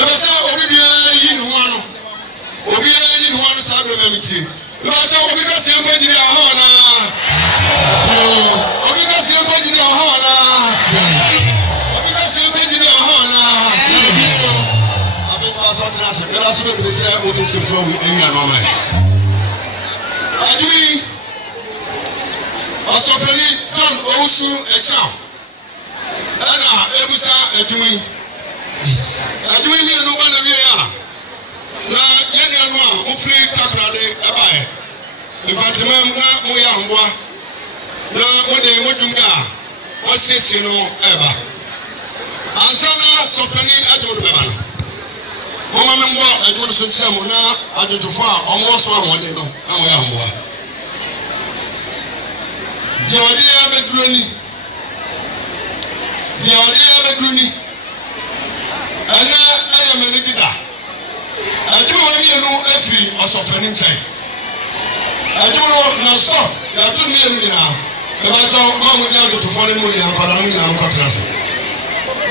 Ebesa obi bia yi ni ho ano. Obi yi ni ho ano sa do memti. Lọ́jọ́ obi ka se ko jiri aha na. Obi ka se ko jiri aha na. Obi ka se ko jiri aha na. Abi ba so tina se. Era so be se o bi se fo wi enya no ma. Adui Asofeli John Owusu Exam. Ana ebusa adui. Yes. Adui mi no ba na bi ya. Na yẹni anu a ofiri takrade ẹbaẹ nfantimam na mo yẹ ahoboa na mo de mo dum da mo siesie no ẹba ansa na sọpani adwuma bẹba no mo ma mi mbọ adwuma so kyerɛ mo na adwotofo a ɔmo so ahoɔden no na mo yɛ ahoboa deɛ ɔde abɛduro ni ɛna ɛyɛ mɛni dida. Adwuma ni enu efiri ɔsɔpɛni nkyɛn. Adwuma na stop yàtò ní enu nyinaa. Ebatɔ maa mo di adotofo ne mu nyinaa nkwadaa mo nyinaa nkɔtena so.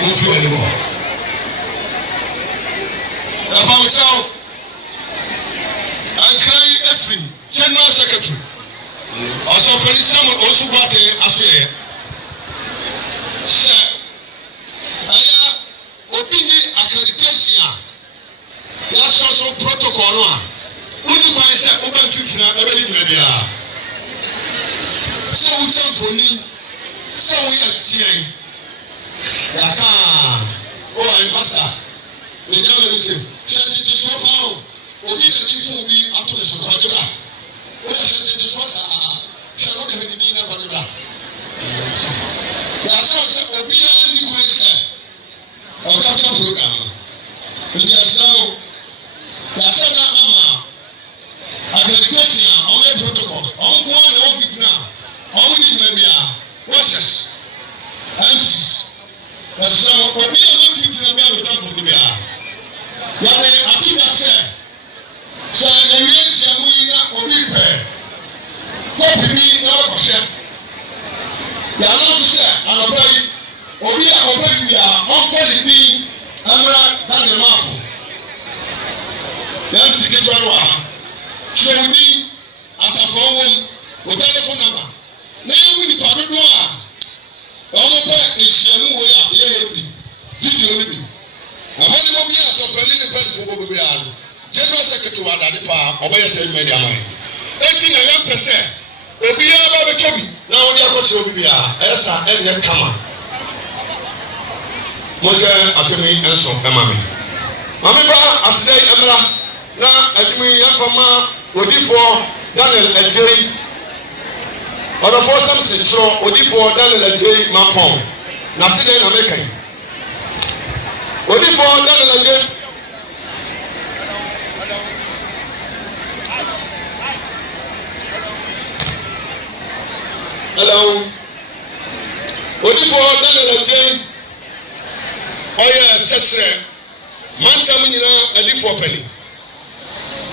Mo fi ɛni hɔ. Ɛbawukyɛw ankran efiri general secretary ɔsɔpɛni Samuel Osubuate asoɛ. Hyɛ ɛyɛ obi ni accreditation a. Yàtọ̀ so protocol no a wọ́n kwan sẹ́ wọ́n bá ntuntun a ẹbẹ̀ ní dùnà bíà sẹ́ wọ́n kyẹ́ nfoni sẹ́ wọ́n yẹ tiẹ̀ yàtọ̀ ọ̀ ẹ̀ pásítà ẹ̀dí àwọn ẹ̀mí sẹ́ kyẹ́ tètè sọ́ fún ọ òbí nà ní fún mi atọ́ ẹ̀sọ́ kọ́ ọdún bá wọ́n yẹ kyẹ́ tètè sọ́ sáà kyẹ́ wọ́n kẹ́ ní bí iná kọ́ ọdún bá yàtọ̀ sẹ́ òbí yà ní kwan sẹ́ ọ̀gá tó program ìdí ẹ̀sán o. Yàtọ̀ náà ama accreditation a ọmọ ẹ̀ protocols ọmọ kọ́ ọ́n lọ́wọ́ fífi náà ọmọ ní ìgbà bíà process MCs ẹ̀sán obi yẹn lọ́wọ́ fífi náà bí a lè tán fún níbi à yàrá àtúnyà sẹ́ sọ ẹ̀yẹ ìṣẹ̀mú yìí náà obi pẹ̀ kóòpù ní náà kọ̀ṣẹ́ yàrá sísẹ̀ ànàbọ̀ yìí obi àkọ́kọ́ yìí bíà ọ̀fọ̀ yìí ní ẹ̀múra náà lè máa fò. Yẹn ti ketewa no aha sọwọni asafo wɔm o telephone number na yɛn wu nipa dodo a wɔn pɛ nhyiamu wɔ yɛ a yɛ bi video ni bi amadi mo bi asɔpɛni ne pɛsifo bɔ bebe a general secretary adade paa ɔbɛyɛ sɛ ɛmɛ di ama yi eti na yɛn pɛ sɛ obiara bɛ bɛtɔ bi na wɔde akɔkyerɛ obi bi a ɛyɛ sa ɛnyɛ kama mo sɛ asɛm yi ɛnso ɛma mi maame ba asɛ ɛmra. Na adwuma yi afama odifoɔ Daniel Adjei ɔdɔfoɔ Samson kyerɛ odifoɔ Daniel Adjei Mampɔn na se dɛn na meka yi odifoɔ Daniel Adjei hello odifoɔ Daniel Adjei ɔyɛ sɛkyerɛ mantam nyinaa adifoɔ pɛni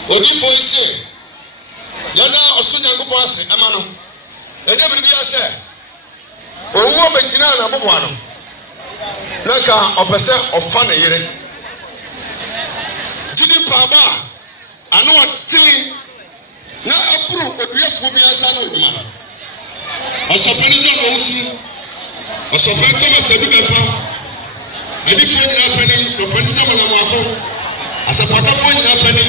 odifo nse yana ɔso nyankopɔn ase ɛma no ɛnyɛ biribi asɛ owuo bɛgyina na boboa no na ka ɔpɛ sɛ ɔfa ne yere gyidi mpaaba a ano ɔten na aburu oduafoɔ bi asa na odwuma no ɔsɔpɛni John Owusu ɔsɔpɛni Thomas Ebi Bɛpa adifoɔ nyinaa pɛni sɔpɛni Samuel Amoako asasakafoɔ nyinaa pɛni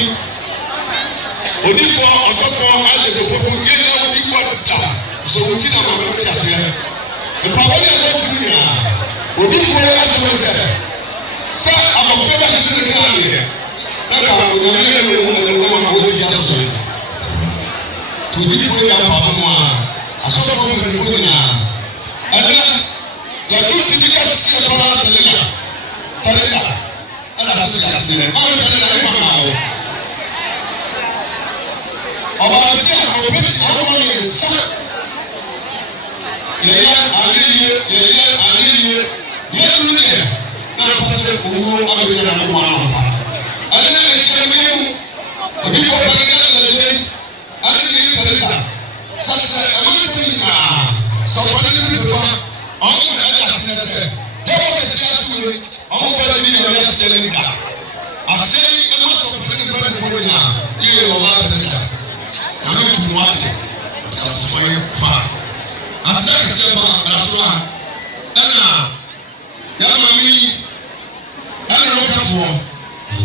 odifoɔ ɔsɔfoɔ ayɛ popo yɛn a wɔde kɔ da so wɔn ti na ma wɔn ti aseɛ mpaboa yɛ wɔn ti nyinaa odifoɔ asɔfo sɛ abɔfra bɛ sisi ne kan yɛ na ka wɔn yɛ yɛ yɛ wɔn ma wɔn yi aso yɛ to odifoɔ yɛ apapa mu a asɔfo mpanyinfo nyinaa ɛnna yɛso ti bi kasi yɛ papa asɛlɛ la pɛlɛ la ɛna aso ti aseɛ ɔyɛ pɛlɛ la ɛma ma wɔ. Ọbaasi a ọbẹsi ọmọ yẹ sẹ yẹyẹ aliyẹ yẹn lu yẹ náà kọ sẹ owó ọbẹyẹ náà wà á ale náà yẹ sẹ mi yẹn mu obi fọ pẹlẹ náà lẹ lẹ ale ní yẹ tẹlẹ ta sẹ ọmọ yẹ tẹ mi naa sọ pẹlẹ ní fi fa ọmọ yẹ ẹ dà sẹ sẹ bọbọ bẹ sẹ sẹ ọmọ fẹlẹ ní yẹ sẹ lẹ ní ta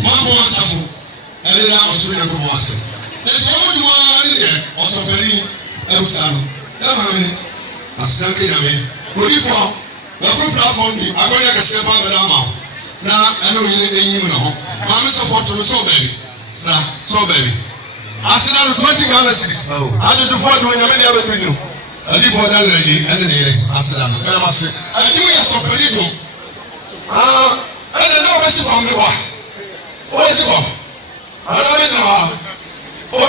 Mambo asafo. Ele na osoro ya ko wase. Na so mo dua ni de osofani ebusano. E ma me. Asidan ke nyame. Odifo. Na from platform ni agonya ka se pa da ma. Na ene oyin enyim na ho. Ma me support me so baby. Na so baby. Asidan 20 Ghana cedis. Ade to for do nyame de abedu ni. Adi for da lady ene ne ire. Asidan. Ene ma se. Adi we sofani do. Ene na o be se from me wa. O se from. Ala be na. O ba.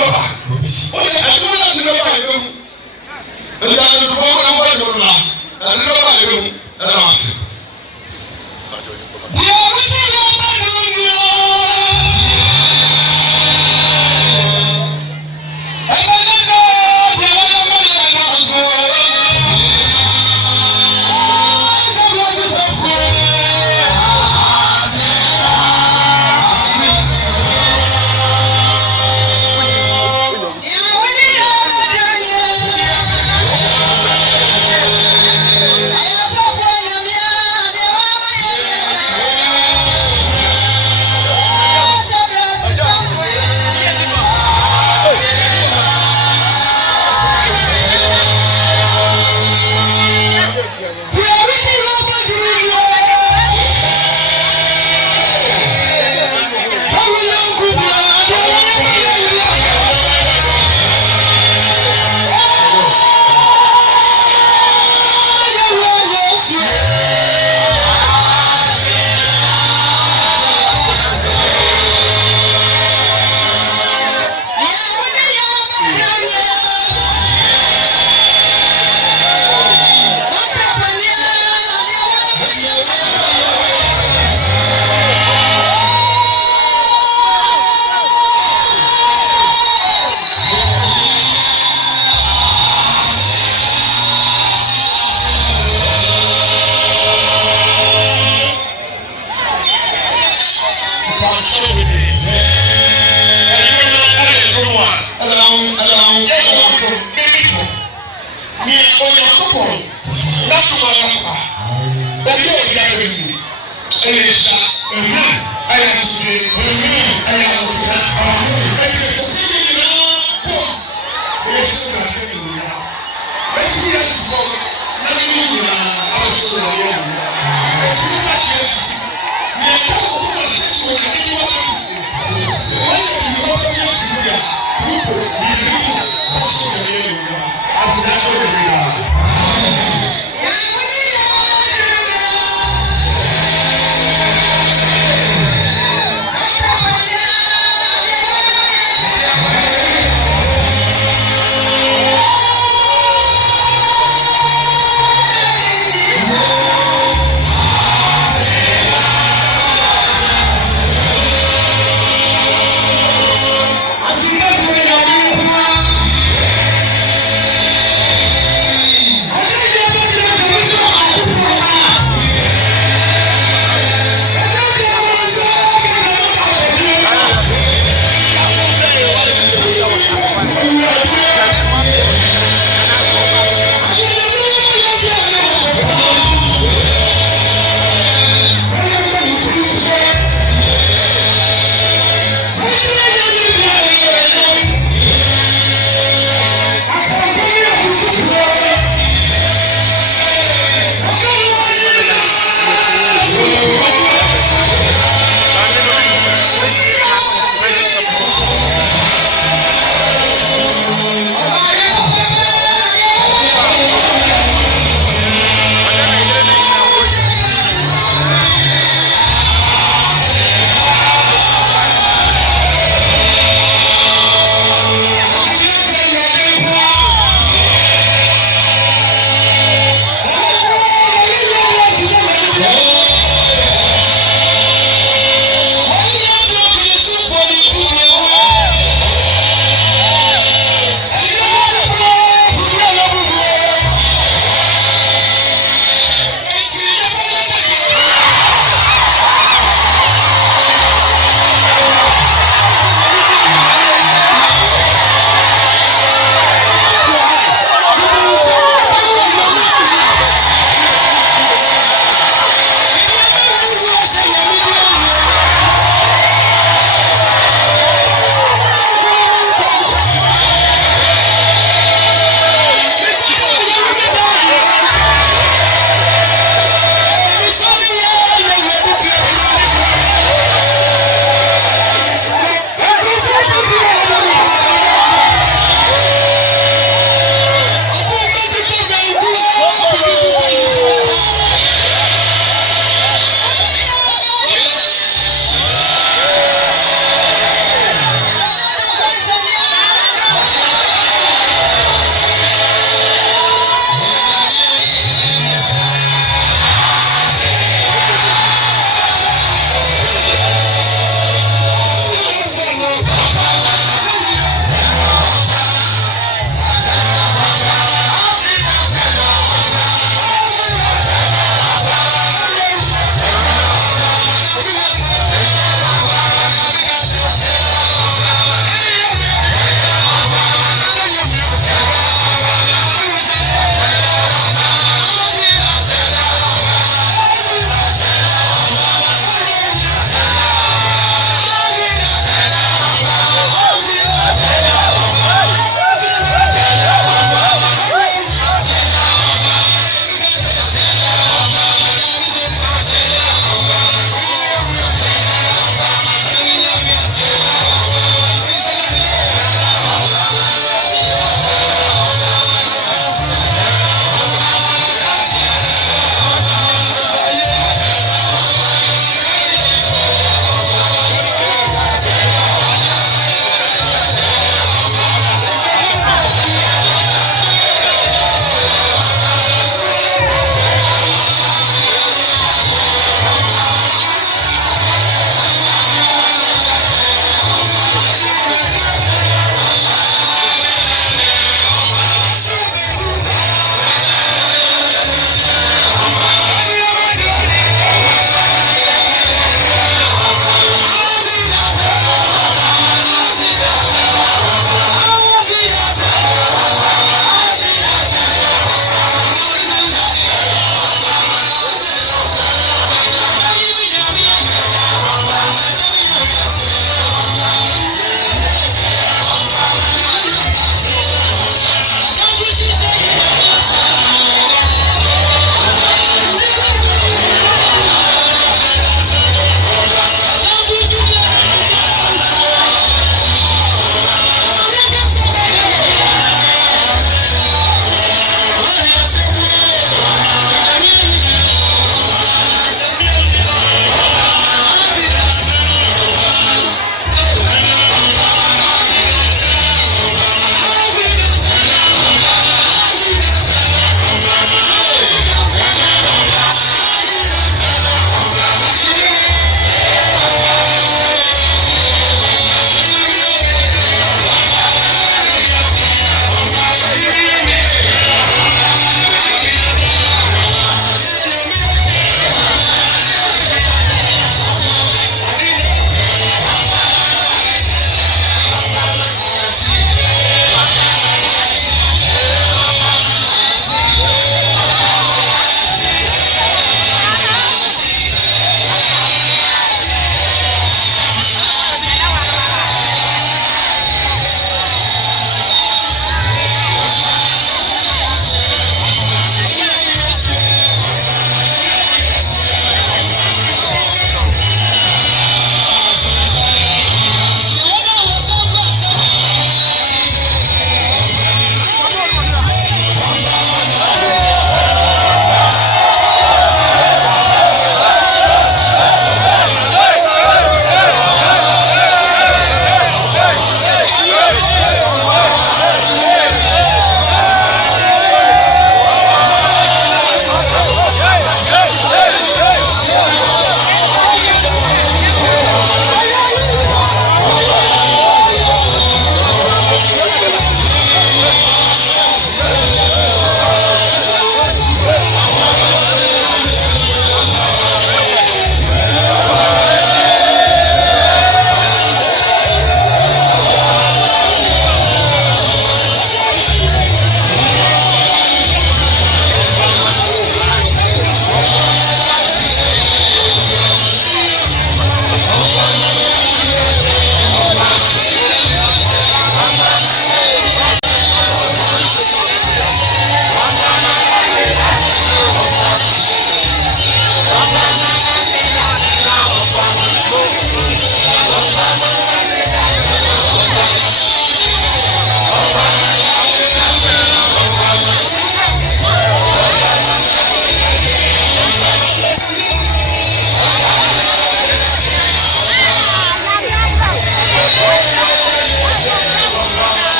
O ye adu la ni ba yo. Ene da to for na ba do na. Ene do ba yo. Ene ma se. Yeah.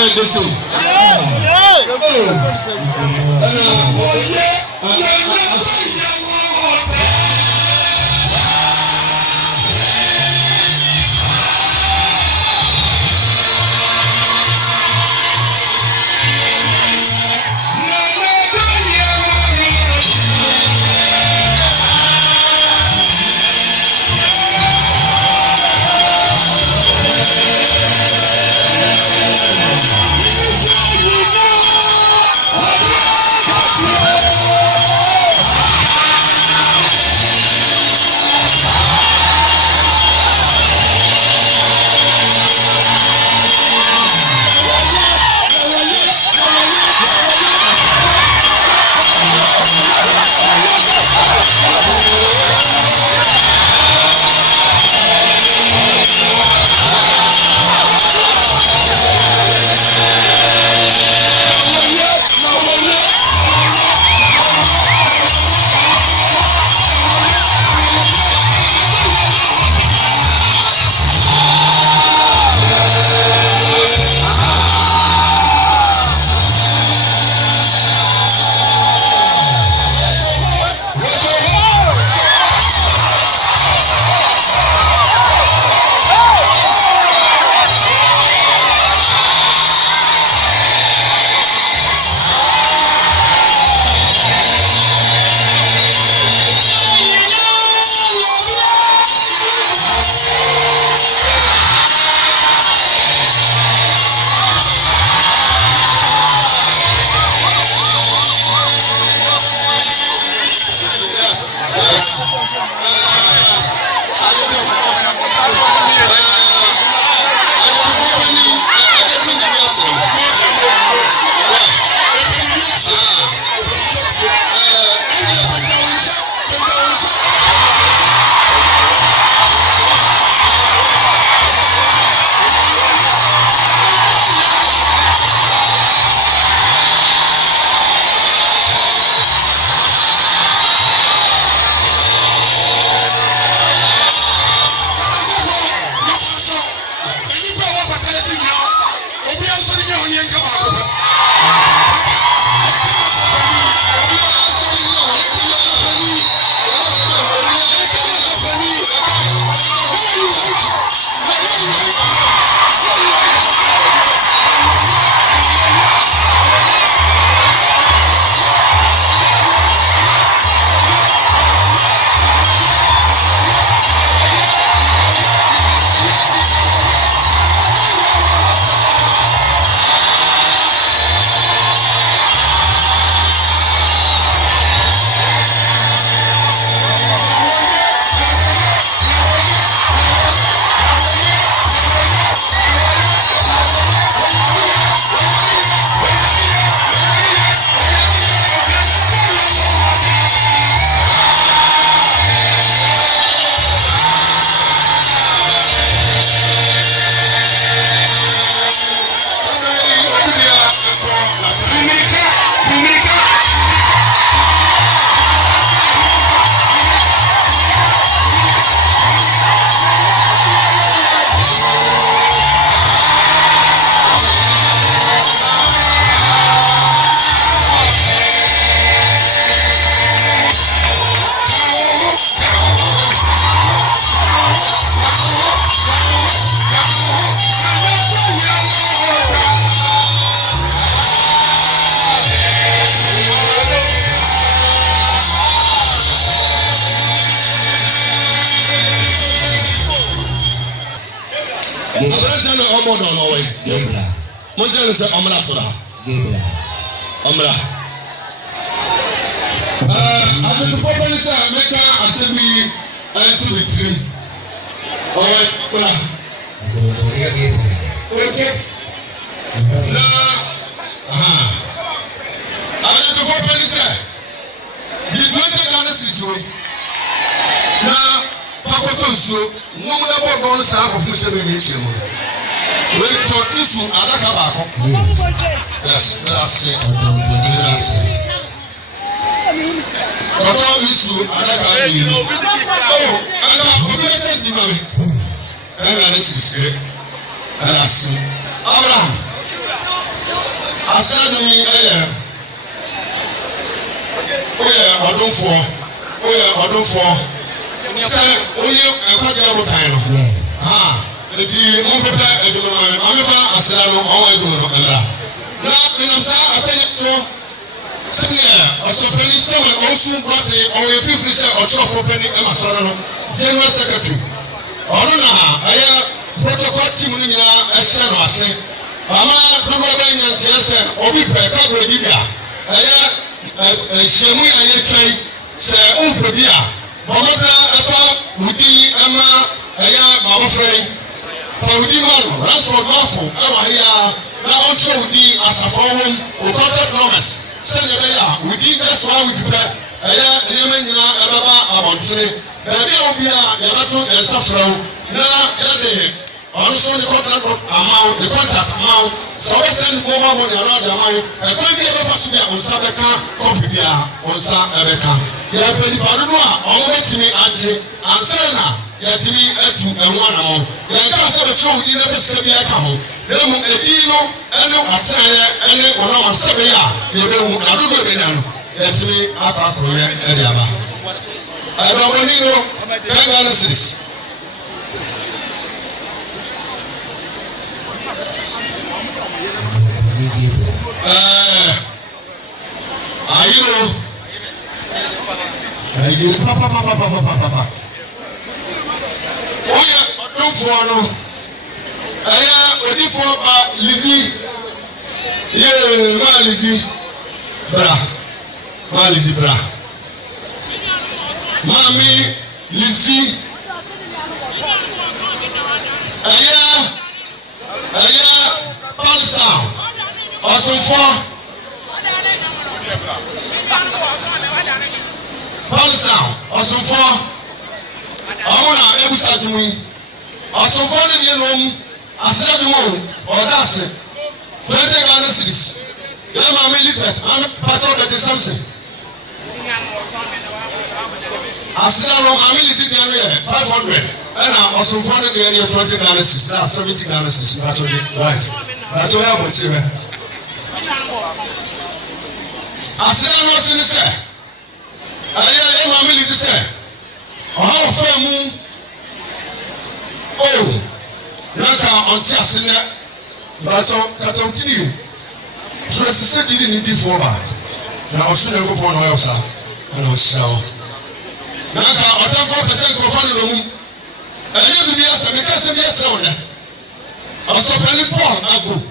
yɛ de so. Monjani se omra sura. Omra. Abetufo bani se meka asebi entu bitrim. Owe kula. Okay. Na abetufo bani se bitwete dana sisiwe. Na pakoto nsuo nwomna bogo no sa afofo se be mechi mu. Wait to issue adaka baako. Yes, that's it. That's it. Koto issue adaka ni. Oh, ada obligation di mami. Ana ne sisi. Ana si. Abraham. asɛm ni oyɛ ɔdomfoɔ sɛ onye ɛkɔgye abotan no nti mompɛpɛ adwuma no mamefa asra no ɔwɔ adwuma no ɛmmra na menam saa akɔnyɛ so sɛdeɛ ɔsɔpani sɛ ɔsu brɔte ɔwɔ yɛfifiri sɛ ɔkyerɛfoɔ pani ma sɔre no general secretary ɔno na ɛyɛ protocol team no nyinaa ɛhyɛ no ase ama dodoɔ bɛnya nteɛ sɛ obi pɛ kadro di bi a ɛyɛ nhyiamu a yɛtwɛn sɛ wompɛ bi a ɔmɔda ɛfa wodi ɛma ɛyɛ babɔfrɛ fa wodi ma no ransford mafo ɛwɔ he a na ɔntwerɛ wodi asafo wom wo contact numbers sɛdeɛ ɛbɛyɛ a wodi ɛsoa wodi pɛ ɛyɛ nneɛma nyinaa ɛbɛba abɔntene baabi a wobi a yɛbɛto yɛnsa frɛ wo na yɛde ɔno so ne contact ama wo ne contact ama wo sɛ wobɛsɛ ne mobile money ana ɔde ama wo ɛkwan bi a ɛbɛfa so bi a wo nsa bɛka kɔmpi bi a wo nsa ɛbɛka yɛpɛ nipa dodo a ɔmo bɛtumi agye ansa na yɛtumi atu ɛho anamɔ yɛnka sɛ bɛkyerɛ wo din na fɛ sika bi ɛka ho na mu ɛdin no ɛne atenaeɛ ɛne ɔnam asɛbɛyɛ a yɛbɛhu adodo ɛbɛnya no yɛtumi akɔ akɔyɛ ɛde aba ɛdɔmɔni no 10 Ghana cedis ayi papa oyɛ ɔdomfoɔ no ɛyɛ odifoɔ ba lizi yee maa lizi bra maami lizi ɛyɛ palestine ɔsomfoɔ palestine ɔsomfoɔ ɔmo na ebusa dum yi ɔsomfoɔ ne deɛ nom asena dum o ɔda ase 20 Ghana cedis yɛ maame Elizabeth maame patro bɛte samson asena no maame lisi deɛ no yɛ 500 ɛna ɔsomfoɔ ne deɛ no yɛ 20 Ghana cedis na 70 Ghana cedis patro de right patro yɛ abɔnten bɛ asena no ɔsi ne sɛ ɛyɛ yɛ maame lisi sɛ ɔha ɔfɛ mu o nanka ɔnte ase nɛ batɔ katɔntini yi tura sise didi ne di fo ba na ɔso na nkopɔn na ɔyɛ ɔsa ɛna ɔhyira wo nanka ɔtɛnfo pɛsɛ nkurɔfa no nomu ɛnyɛ bibi asɛ meka sɛ bi akyerɛ wo dɛ ɔsɔpɛni Paul ago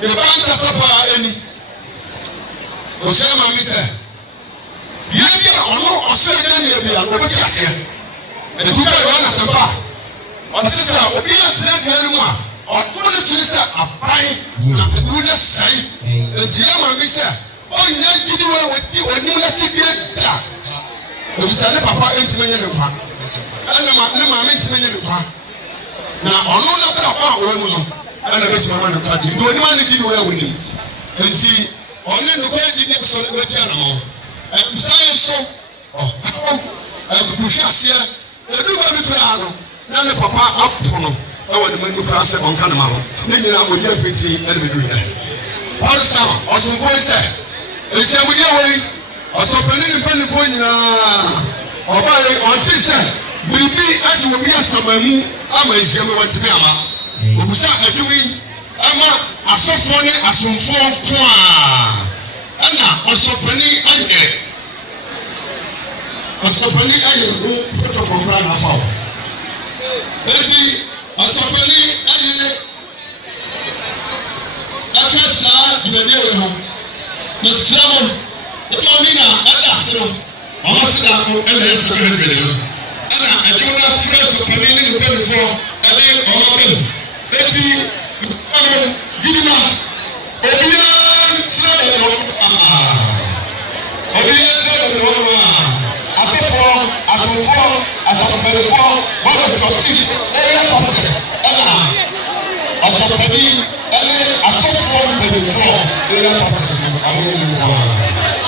ne ba nkasa paa ani ɔhyɛ ma mi sɛ yɛ bi a ɔno ɔsɛ ɛdɛ ne bi a ɔbɛti aseɛ ɛtu bɛyɛ wɔn asɛmpa ɔsɛ sɛ obi atena dua mu a ɔtɔ ne tiri sɛ aban na ewu ne sɛn eti yɛ maa mi sɛ ɔnyɛ gyidi wɔ wɔdi wɔnim n'akyi die da efisɛ ne papa ntoma nye ne nkwa ɛna ne maame ntoma nye ne nkwa na ɔno na bɛ ɔba a ɔwɔ mu no ɛna bɛtuma ama ne nkwa di do onim ani gyidi wɔ yɛ wɔ nim nti ɔne nnukwu gyidi so ne bɛtua na mo ɛbisa yɛ so ɛkuhwɛ aseɛ eduba bi kura no na ne papa apo no ɛwɔ ne manu kura sɛ ɔnka ne ma ho ne nyinaa ɔgye apinti ɛde bɛdu yɛ ɔresa ɔsomfoɔ yi sɛ ehyiamudi awɔ yi ɔsɔpɛni ne mpanimfoɔ nyinaa ɔbaa yi ɔnte sɛ biribi agye obi asamamu ama ehyiamu wɔntumi ama obusa adum yi ɛma asɔfoɔ ne asomfoɔ nkoa ɛna ɔsɔpɛni ayɛ ho protocol kura na afa o eti ɔsɔpɛni ayɛ ɛka saa dwumadie wɔ ho na sira mo ɛna ɔni na ɛda ase no ɔmo sida no ɛna yɛ sɛ ɛna dwumadie no ɛna ɛdwom na fira ɔsɔpɛni ne ne mpanyinfoɔ ɛne ɔmo bɛn eti ɔmo gidi ma obiara nkyerɛ wɔn no obiara nkyerɛ wɔn no asomfoɔ asɔpɛnifoɔ board of trustees area pastors ɛna ɔsɔpɛni ɛne asɔfoɔ mpanyinfoɔ area pastors àwọn ọmọ ìlú wa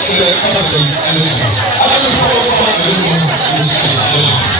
ṣe ɛkasa yi ɛna sọ alábẹ̀fọ́ ọkọ ɛna mọ ɛna sọ ɛna sọ.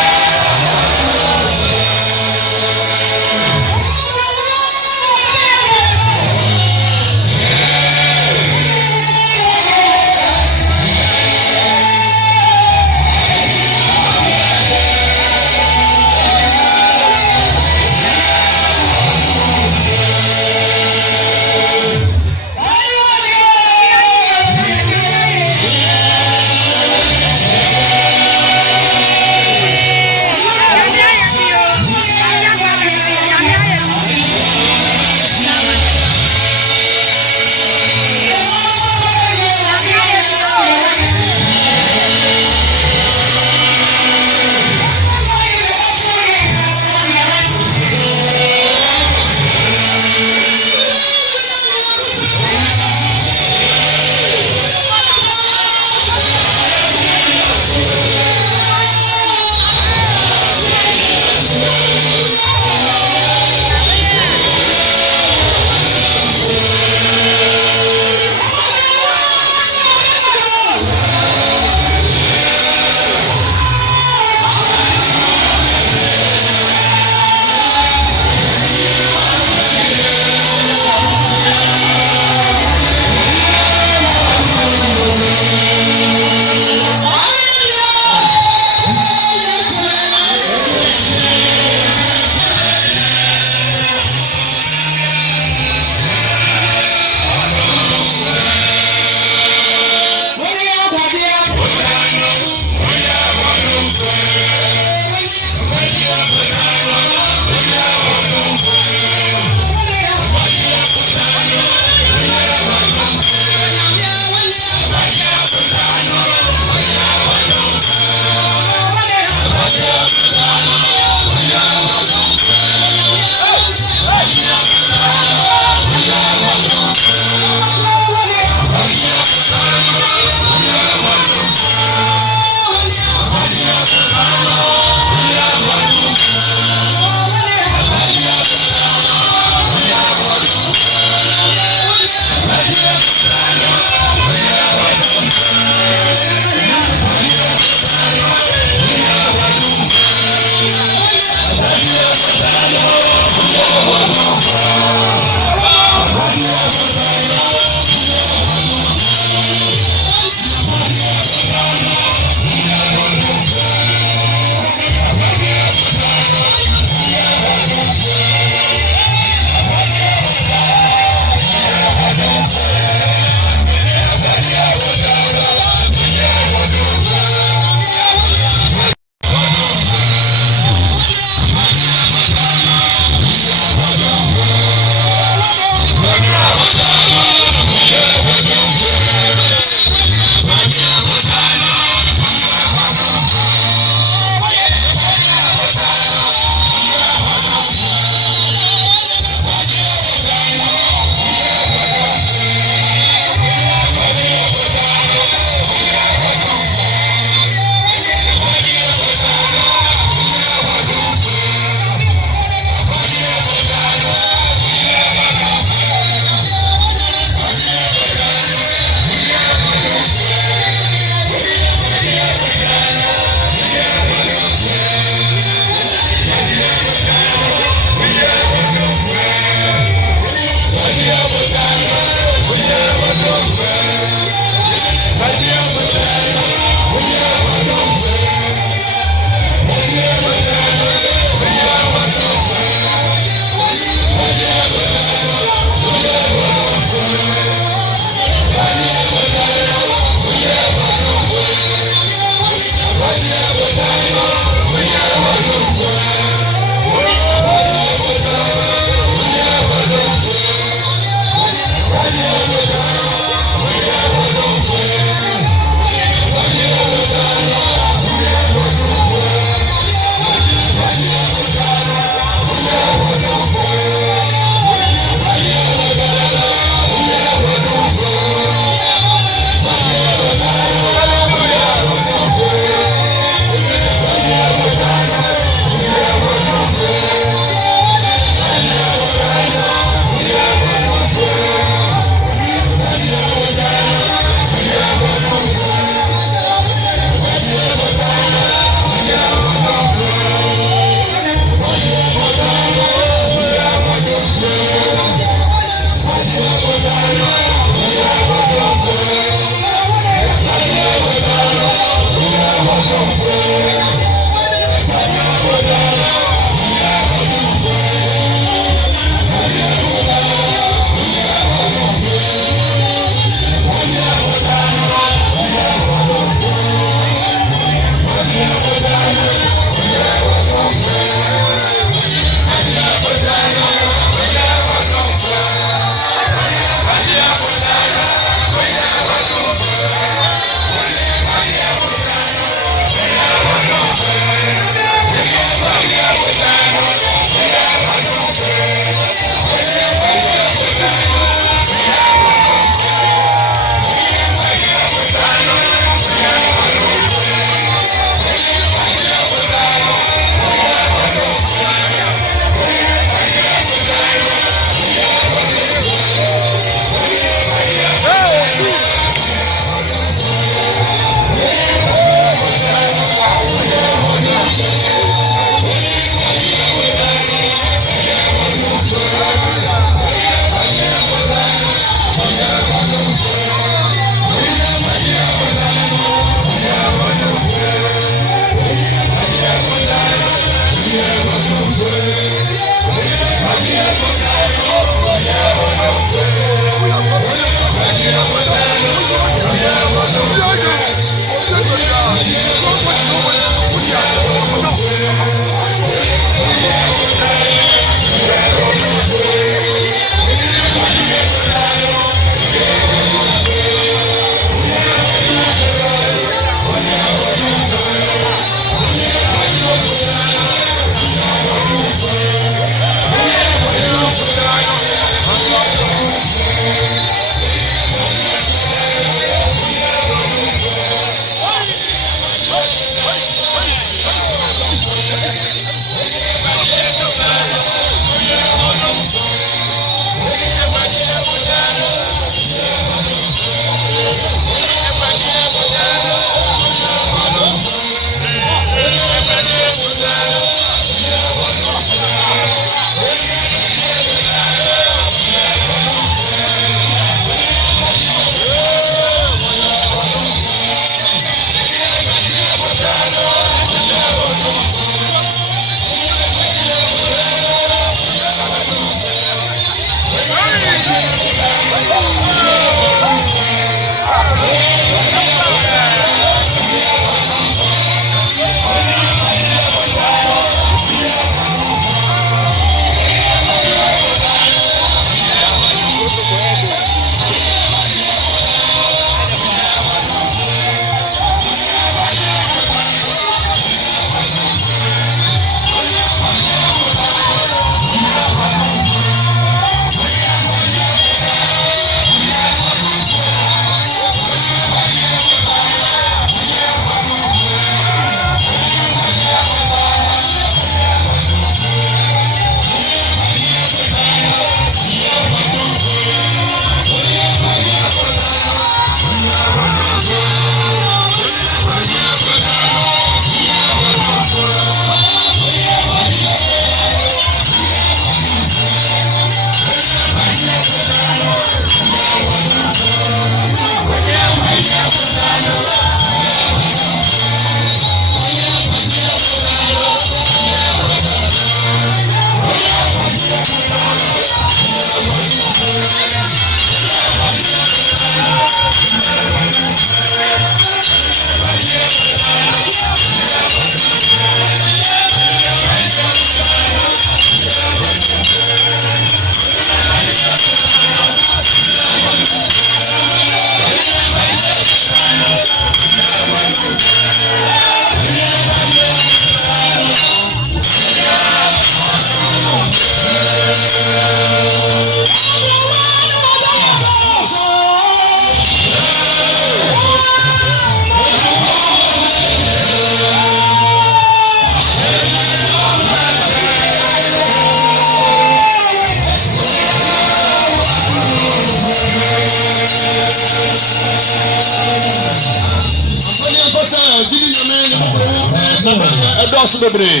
ɛdɔɔso bebree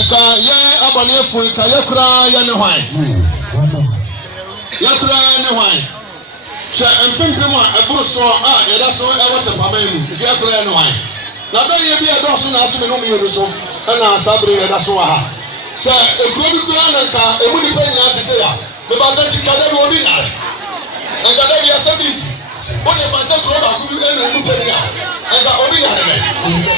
nka yɛn abɔneɛfo nka yɛkora yɛ ne hwan yɛkora ne hwan hwɛ mpempem a ɛboro so a yɛda so ɛwɔ tepaman mu yɛkora yɛ ne hwan na bɛyɛ bi ɛdɔɔso na asome no mmienu so ɛna saa bere yɛda so wɔ ha sɛ ekuro bi kura na nka emu nipa nyinaa te sɛ ya bɛbata ti kada bi obi nyare nkada bi ɛsɛ bi o de fa sɛ kuro baako bi ɛna nipa ni a nka obi nyare bɛ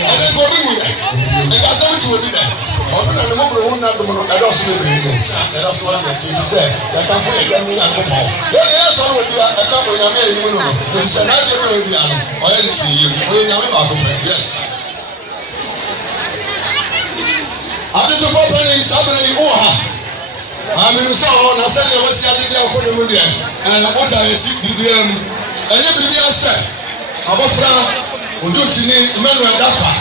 ɛna nka obi nyare nka asɛm ti obi nyare ɔno na ne mo boro ho na dum no ɛdɔɔso bebree yɛ ɛdɔɔso wɔ na ti fi sɛ yɛka fo yɛ dɛm yɛ akɔpɔ yɛde yɛ sɔrɔ wɔ bi a ɛka bɔ nyame yɛ nimu no no nsɛ n'agye bi wɔ bi a no ɔyɛ ne ti yie mu ɔyɛ nyame baako pɛ yes. Abidufo pɛni sabiri wɔ ha aminusa hɔ na sɛdeɛ wɔsi adidi akɔ ne mu deɛ wɔta eti biribiara mu ɛnyɛ biribiara sɛ abɔfra oduntini emmanuel dakwa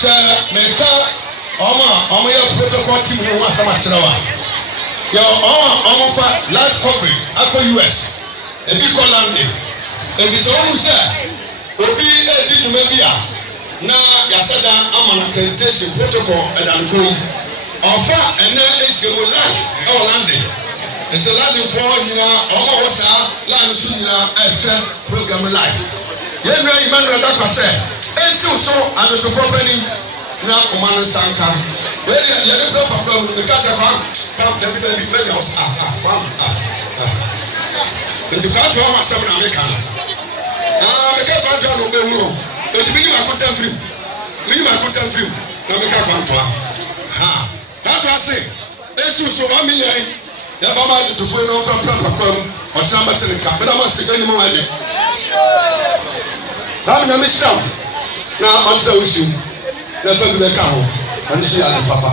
sɛ mɛka ɔmo yɛ protocol team ne ho asɛm akyerɛ wa yɛ ɔmo fa life coverage akɔ us ebi kɔ london eti sɛ wɔn mu sɛ obi edi dwuma bi a na yasɛda ama na accreditation protocol ɛdanko ɔfa ɛnɛ ehyiamu life ɛwɔ london ɛsɛ londonfoɔ nyinaa ɔmo wɔ saa line so nyinaa ɛfɛ program life yɛn nua emmanuel dakwa sɛ esiw so adotofoɔ panyin na ɔmo ano nsa nka yɛde pɛ papa mu nka kyɛ kwam dabi mɛbi a ɔsɛ kwam nti kwato ɔmo asɛm na meka no meka kwato a na ɔbɛhu no eti minimum akontam firim na meka kwantoa ha dakwa se esiw so 1 million yɛfa ma adotofoɔ yi na ɔmfa prapra kwam ɔkyena bɛtene ka meda ma sika anim wagye na nyame hyɛ na ɔnsɛ wohyim na fa bi bɛka ho ɛno so yɛ ade papa